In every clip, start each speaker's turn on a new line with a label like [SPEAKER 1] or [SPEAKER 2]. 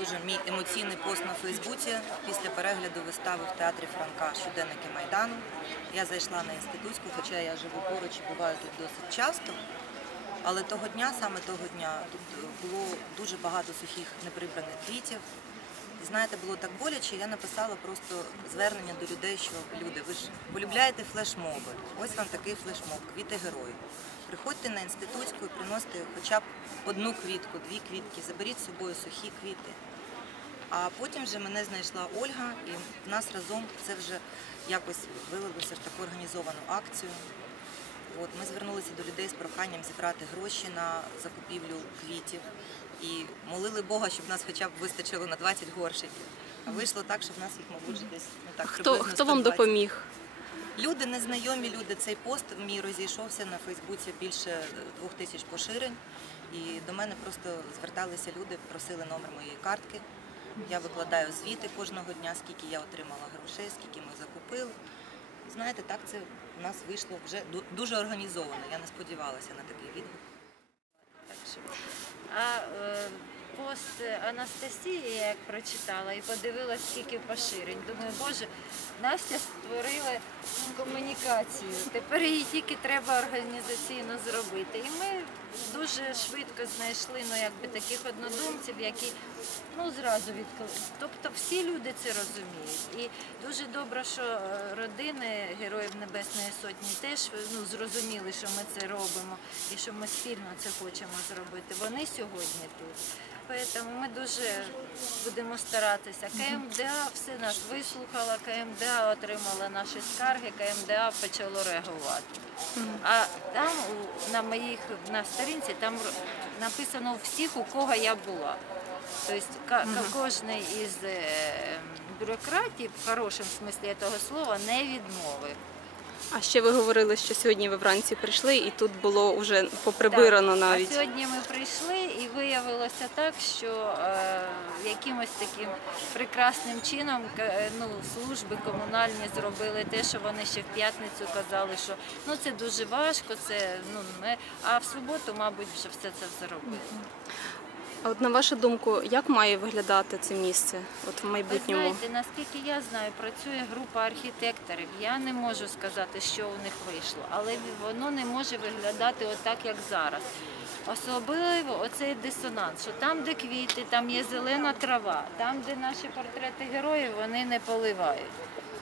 [SPEAKER 1] дуже мій емоційний пост на Фейсбуці після перегляду вистави в театрі Франка Щоденники Майдану. Я зайшла на інститутську, хоча я живу поруч і буваю тут досить часто. Але того дня, саме того дня, тут було дуже багато сухих неприбраних квітів. І знаєте, було так боляче, я написала просто звернення до людей, що люди, ви ж полюбляєте флешмоби. Ось вам такий флешмоб, квіти героїв. Приходьте на інститутську і приносите хоча б одну квітку, дві квітки, заберіть з собою сухі квіти. А потім вже мене знайшла Ольга, і в нас разом це вже якось вилилося в таку організовану акцію. От, ми звернулися до людей з проханням зібрати гроші на закупівлю квітів і молили Бога, щоб нас хоча б вистачило на 20 горщиків. А вийшло так, що в нас їх, мабуть, десь ну, так,
[SPEAKER 2] Хто,
[SPEAKER 1] приблизно
[SPEAKER 2] хто вам
[SPEAKER 1] 120.
[SPEAKER 2] допоміг?
[SPEAKER 1] Люди, незнайомі люди, цей пост мій розійшовся на Фейсбуці більше е, двох тисяч поширень. І до мене просто зверталися люди, просили номер моєї картки. Я викладаю звіти кожного дня, скільки я отримала грошей, скільки ми закупили. Знаєте, так це у нас вийшло вже дуже організовано. Я не сподівалася на такий відгук.
[SPEAKER 3] А е, пост Анастасії я як прочитала і подивилась, скільки поширень. Думаю, боже, Настя створила комунікацію. Тепер її тільки треба організаційно зробити. І ми дуже швидко знайшли ну, якби, таких однодумців, які ну, зразу відкликали. Тобто всі люди це розуміють. І дуже добре, що е, родини Героїв Небесної Сотні теж ну, зрозуміли, що ми це робимо і що ми спільно це хочемо зробити. Вони сьогодні тут. Тому ми дуже будемо старатися. КМДА все нас вислухала, КМДА отримала наші скарги, КМДА почало реагувати. А там на моїх на сторінці там написано всіх, у кого я була. Тобто кожен із е, бюрократів, в хорошому смислі цього слова, не відмовив.
[SPEAKER 2] А ще ви говорили, що сьогодні ви вранці прийшли, і тут було вже поприбирано
[SPEAKER 3] Так.
[SPEAKER 2] навіть.
[SPEAKER 3] А сьогодні ми прийшли і виявилося так, що е, якимось таким прекрасним чином е, ну, служби комунальні зробили те, що вони ще в п'ятницю казали, що ну це дуже важко, це ну не а в суботу, мабуть, вже все це зробили.
[SPEAKER 2] А от на вашу думку, як має виглядати це місце от в
[SPEAKER 3] Ви
[SPEAKER 2] майбутньому?
[SPEAKER 3] знаєте, наскільки я знаю, працює група архітекторів. Я не можу сказати, що у них вийшло, але воно не може виглядати отак, як зараз. Особливо оцей дисонанс, що там, де квіти, там є зелена трава, там, де наші портрети героїв, вони не поливають.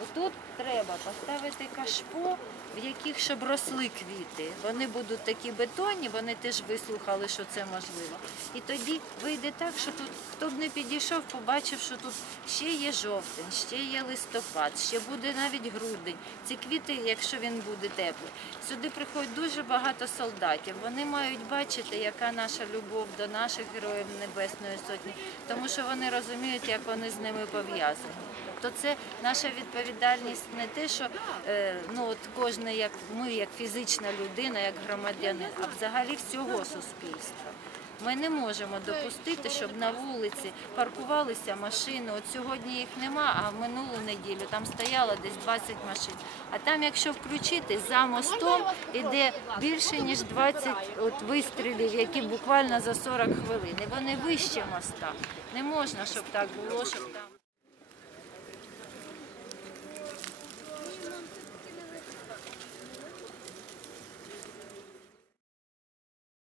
[SPEAKER 3] Отут треба поставити кашпо, в яких щоб росли квіти. Вони будуть такі бетонні, вони теж вислухали, що це можливо. І тоді вийде так, що тут хто б не підійшов, побачив, що тут ще є жовтень, ще є листопад, ще буде навіть грудень. Ці квіти, якщо він буде теплий. Сюди приходить дуже багато солдатів. Вони мають бачити, яка наша любов до наших героїв Небесної Сотні, тому що вони розуміють, як вони з ними пов'язані. Тобто це наша відповідальність не те, що е, ну от кожен, як ми, як фізична людина, як громадянин, а взагалі всього суспільства. Ми не можемо допустити, щоб на вулиці паркувалися машини. От сьогодні їх нема, а в минулу неділю там стояло десь 20 машин. А там, якщо включити, за мостом іде більше ніж 20 от вистрілів, які буквально за 40 хвилин. І вони вище моста. Не можна, щоб так було, щоб там.